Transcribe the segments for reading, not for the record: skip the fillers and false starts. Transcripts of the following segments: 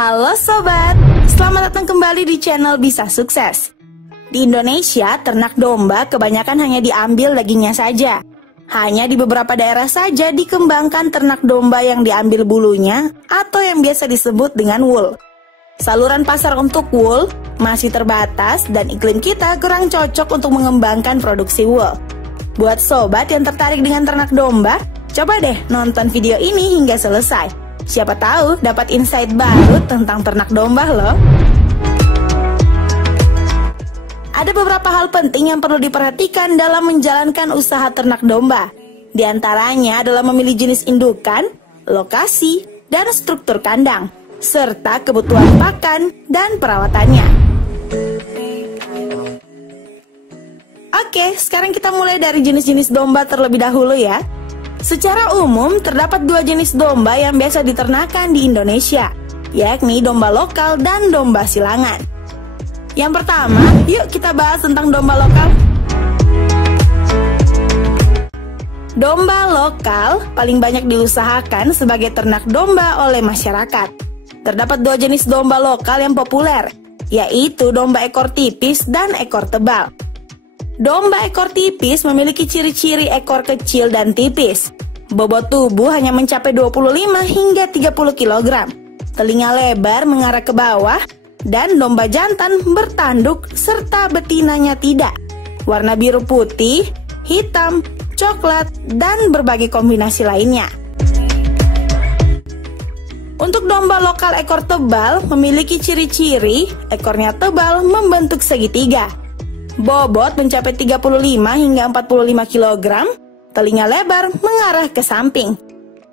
Halo sobat, selamat datang kembali di channel Bisa Sukses. Di Indonesia, ternak domba kebanyakan hanya diambil dagingnya saja. Hanya di beberapa daerah saja dikembangkan ternak domba yang diambil bulunya atau yang biasa disebut dengan wool. Saluran pasar untuk wool masih terbatas dan iklim kita kurang cocok untuk mengembangkan produksi wool. Buat sobat yang tertarik dengan ternak domba, coba deh nonton video ini hingga selesai. Siapa tahu dapat insight baru tentang ternak domba loh. Ada beberapa hal penting yang perlu diperhatikan dalam menjalankan usaha ternak domba. Di antaranya adalah memilih jenis indukan, lokasi, dan struktur kandang, serta kebutuhan pakan dan perawatannya. Oke, sekarang kita mulai dari jenis-jenis domba terlebih dahulu ya. Secara umum, terdapat dua jenis domba yang biasa diternakan di Indonesia, yakni domba lokal dan domba silangan. Yang pertama, yuk kita bahas tentang domba lokal. Domba lokal paling banyak diusahakan sebagai ternak domba oleh masyarakat. Terdapat dua jenis domba lokal yang populer, yaitu domba ekor tipis dan ekor tebal. Domba ekor tipis memiliki ciri-ciri ekor kecil dan tipis. Bobot tubuh hanya mencapai 25 hingga 30 kg. Telinga lebar mengarah ke bawah, dan domba jantan bertanduk serta betinanya tidak. Warna biru putih, hitam, coklat, dan berbagai kombinasi lainnya. Untuk domba lokal ekor tebal memiliki ciri-ciri ekornya tebal membentuk segitiga. Bobot mencapai 35 hingga 45 kg, telinga lebar mengarah ke samping.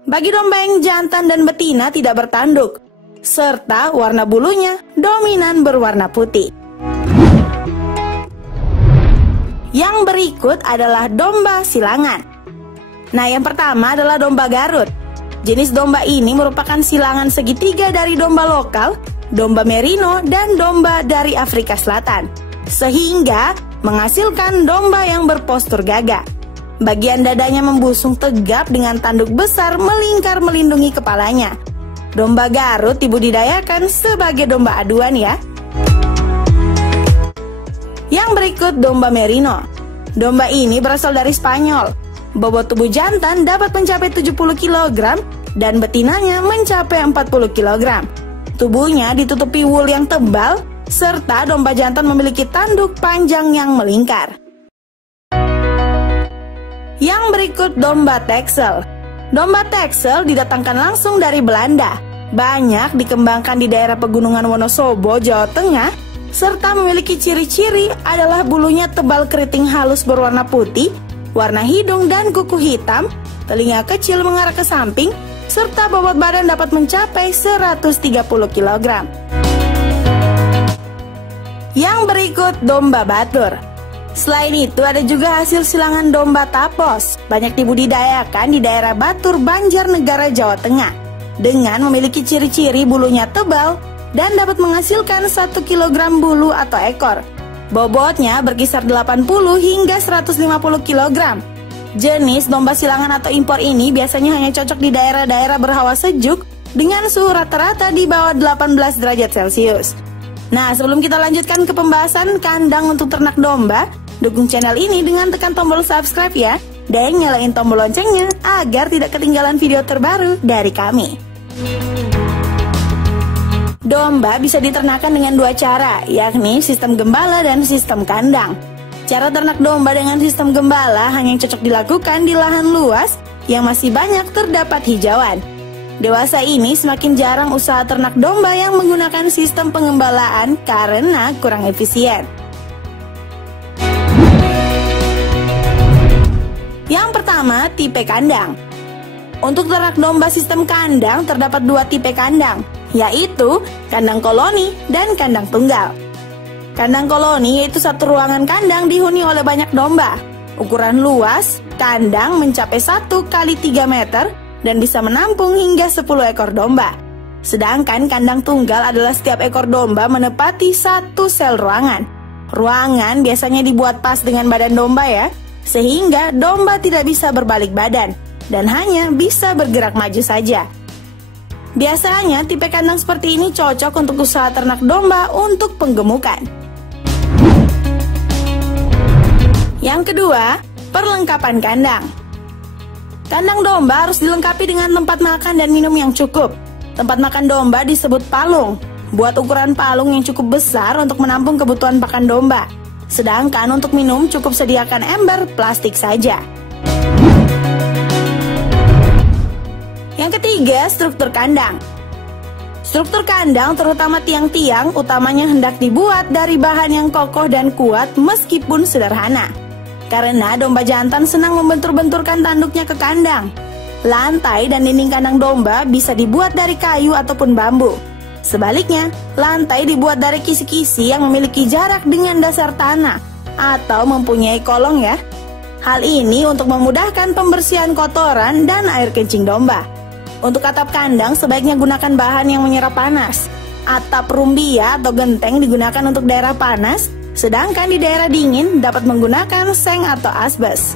Bagi domba yang jantan dan betina tidak bertanduk, serta warna bulunya dominan berwarna putih. Yang berikut adalah domba silangan. Nah, yang pertama adalah domba Garut. Jenis domba ini merupakan silangan segitiga dari domba lokal, domba merino, dan domba dari Afrika Selatan, sehingga menghasilkan domba yang berpostur gagah. Bagian dadanya membusung tegap dengan tanduk besar melingkar melindungi kepalanya. Domba Garut dibudidayakan sebagai domba aduan ya. Yang berikut domba merino. Domba ini berasal dari Spanyol. Bobot tubuh jantan dapat mencapai 70 kg dan betinanya mencapai 40 kg. Tubuhnya ditutupi wool yang tebal, serta domba jantan memiliki tanduk panjang yang melingkar. Yang berikut domba Texel. Domba Texel didatangkan langsung dari Belanda. Banyak dikembangkan di daerah pegunungan Wonosobo, Jawa Tengah, serta memiliki ciri-ciri adalah bulunya tebal keriting halus berwarna putih, warna hidung dan kuku hitam, telinga kecil mengarah ke samping, serta bobot badan dapat mencapai 130 kg. Yang berikut domba Batur. Selain itu ada juga hasil silangan domba Tapos, banyak dibudidayakan di daerah Batur, Banjarnegara, Jawa Tengah, dengan memiliki ciri-ciri bulunya tebal dan dapat menghasilkan 1 kg bulu atau ekor. Bobotnya berkisar 80 hingga 150 kg. Jenis domba silangan atau impor ini biasanya hanya cocok di daerah-daerah berhawa sejuk dengan suhu rata-rata di bawah 18 derajat Celcius. Nah, sebelum kita lanjutkan ke pembahasan kandang untuk ternak domba, dukung channel ini dengan tekan tombol subscribe ya, dan nyalain tombol loncengnya agar tidak ketinggalan video terbaru dari kami. Domba bisa diternakan dengan dua cara, yakni sistem gembala dan sistem kandang. Cara ternak domba dengan sistem gembala hanya cocok dilakukan di lahan luas yang masih banyak terdapat hijauan. Dewasa ini semakin jarang usaha ternak domba yang menggunakan sistem pengembalaan karena kurang efisien. Yang pertama, tipe kandang. Untuk ternak domba sistem kandang terdapat dua tipe kandang, yaitu kandang koloni dan kandang tunggal. Kandang koloni yaitu satu ruangan kandang dihuni oleh banyak domba. Ukuran luas, kandang mencapai 1 kali 3 meter dan bisa menampung hingga 10 ekor domba. Sedangkan kandang tunggal adalah setiap ekor domba menepati satu sel ruangan. Ruangan biasanya dibuat pas dengan badan domba ya, sehingga domba tidak bisa berbalik badan dan hanya bisa bergerak maju saja. Biasanya tipe kandang seperti ini cocok untuk usaha ternak domba untuk penggemukan. Yang kedua, perlengkapan kandang. Kandang domba harus dilengkapi dengan tempat makan dan minum yang cukup. Tempat makan domba disebut palung. Buat ukuran palung yang cukup besar untuk menampung kebutuhan pakan domba. Sedangkan untuk minum cukup sediakan ember plastik saja. Yang ketiga, struktur kandang. Struktur kandang terutama tiang-tiang utamanya hendak dibuat dari bahan yang kokoh dan kuat meskipun sederhana. Karena domba jantan senang membentur-benturkan tanduknya ke kandang. Lantai dan dinding kandang domba bisa dibuat dari kayu ataupun bambu. Sebaliknya, lantai dibuat dari kisi-kisi yang memiliki jarak dengan dasar tanah atau mempunyai kolong ya. Hal ini untuk memudahkan pembersihan kotoran dan air kencing domba. Untuk atap kandang sebaiknya gunakan bahan yang menyerap panas. Atap rumbia atau genteng digunakan untuk daerah panas, sedangkan di daerah dingin dapat menggunakan seng atau asbes.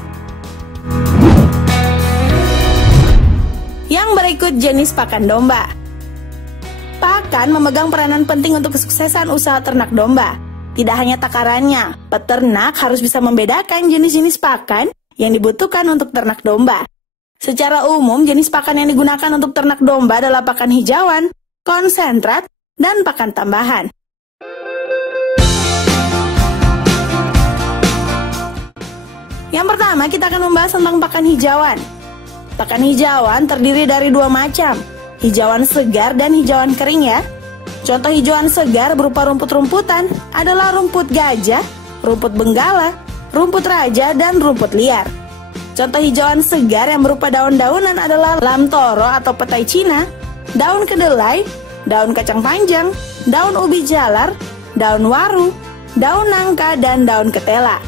Yang berikut jenis pakan domba. Pakan memegang peranan penting untuk kesuksesan usaha ternak domba. Tidak hanya takarannya, peternak harus bisa membedakan jenis-jenis pakan yang dibutuhkan untuk ternak domba. Secara umum, jenis pakan yang digunakan untuk ternak domba adalah pakan hijauan, konsentrat, dan pakan tambahan. Yang pertama, kita akan membahas tentang pakan hijauan. Pakan hijauan terdiri dari dua macam, hijauan segar dan hijauan kering ya. Contoh hijauan segar berupa rumput-rumputan adalah rumput gajah, rumput benggala, rumput raja, dan rumput liar. Contoh hijauan segar yang berupa daun-daunan adalah lam toro atau petai Cina, daun kedelai, daun kacang panjang, daun ubi jalar, daun waru, daun nangka, dan daun ketela.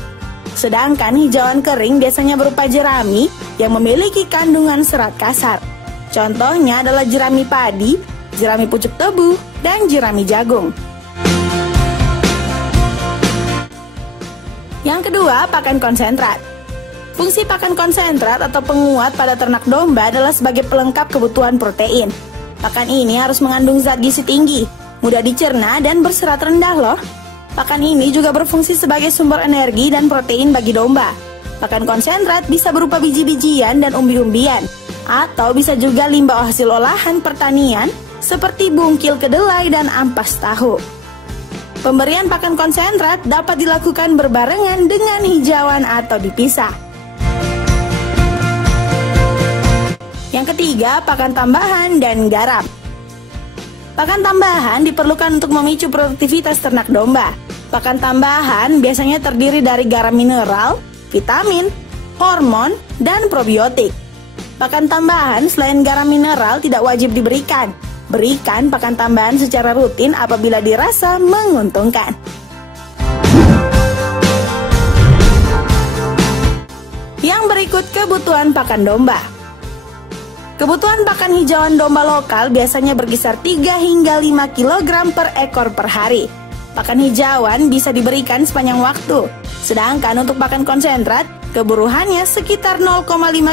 Sedangkan hijauan kering biasanya berupa jerami yang memiliki kandungan serat kasar. Contohnya adalah jerami padi, jerami pucuk tebu, dan jerami jagung. Yang kedua, pakan konsentrat. Fungsi pakan konsentrat atau penguat pada ternak domba adalah sebagai pelengkap kebutuhan protein. Pakan ini harus mengandung zat gizi tinggi, mudah dicerna dan berserat rendah loh. Pakan ini juga berfungsi sebagai sumber energi dan protein bagi domba. Pakan konsentrat bisa berupa biji-bijian dan umbi-umbian, atau bisa juga limbah hasil olahan pertanian seperti bungkil kedelai dan ampas tahu. Pemberian pakan konsentrat dapat dilakukan berbarengan dengan hijauan atau dipisah. Yang ketiga, pakan tambahan dan garam. Pakan tambahan diperlukan untuk memicu produktivitas ternak domba. Pakan tambahan biasanya terdiri dari garam mineral, vitamin, hormon, dan probiotik. Pakan tambahan selain garam mineral tidak wajib diberikan. Berikan pakan tambahan secara rutin apabila dirasa menguntungkan. Yang berikut kebutuhan pakan domba. Kebutuhan pakan hijauan domba lokal biasanya berkisar 3 hingga 5 kg per ekor per hari. Pakan hijauan bisa diberikan sepanjang waktu. Sedangkan untuk pakan konsentrat, keburuhannya sekitar 0,5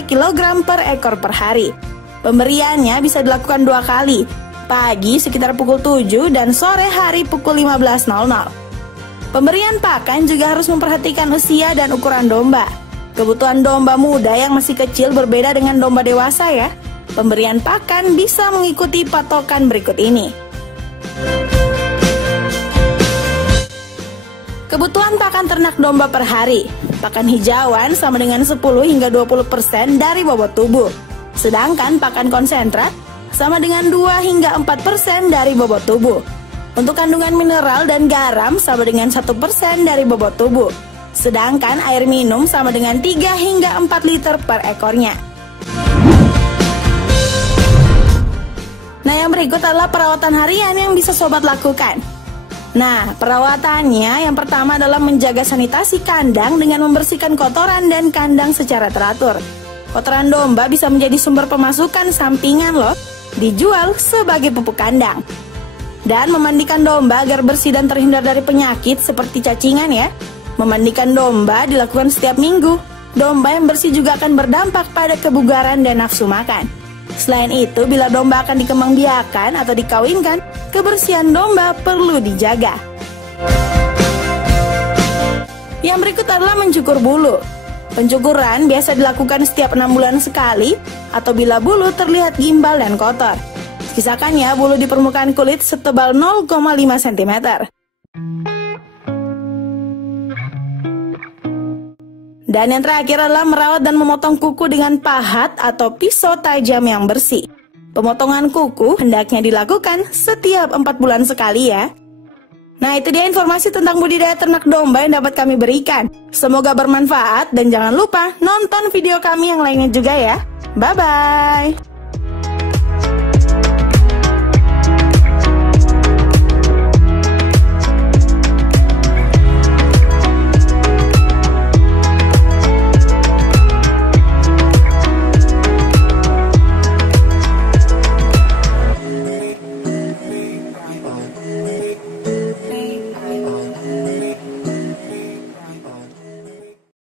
kg per ekor per hari. Pemberiannya bisa dilakukan 2 kali, pagi sekitar pukul 7 dan sore hari pukul 15.00. Pemberian pakan juga harus memperhatikan usia dan ukuran domba. Kebutuhan domba muda yang masih kecil berbeda dengan domba dewasa ya. Pemberian pakan bisa mengikuti patokan berikut ini. Kebutuhan pakan ternak domba per hari. Pakan hijauan sama dengan 10 hingga 20% dari bobot tubuh. Sedangkan pakan konsentrat sama dengan 2 hingga 4% dari bobot tubuh. Untuk kandungan mineral dan garam sama dengan 1% dari bobot tubuh. Sedangkan air minum sama dengan 3 hingga 4 liter per ekornya. Nah, yang berikut adalah perawatan harian yang bisa sobat lakukan. Nah, perawatannya yang pertama adalah menjaga sanitasi kandang dengan membersihkan kotoran dan kandang secara teratur. Kotoran domba bisa menjadi sumber pemasukan sampingan loh, dijual sebagai pupuk kandang. Dan memandikan domba agar bersih dan terhindar dari penyakit seperti cacingan ya. Memandikan domba dilakukan setiap minggu. Domba yang bersih juga akan berdampak pada kebugaran dan nafsu makan. Selain itu, bila domba akan dikembangbiakan atau dikawinkan, kebersihan domba perlu dijaga. Yang berikut adalah mencukur bulu. Pencukuran biasa dilakukan setiap 6 bulan sekali atau bila bulu terlihat gimbal dan kotor. Sisakannya bulu di permukaan kulit setebal 0,5 cm. Dan yang terakhir adalah merawat dan memotong kuku dengan pahat atau pisau tajam yang bersih. Pemotongan kuku hendaknya dilakukan setiap 4 bulan sekali ya. Nah, itu dia informasi tentang budidaya ternak domba yang dapat kami berikan. Semoga bermanfaat dan jangan lupa nonton video kami yang lainnya juga ya. Bye-bye.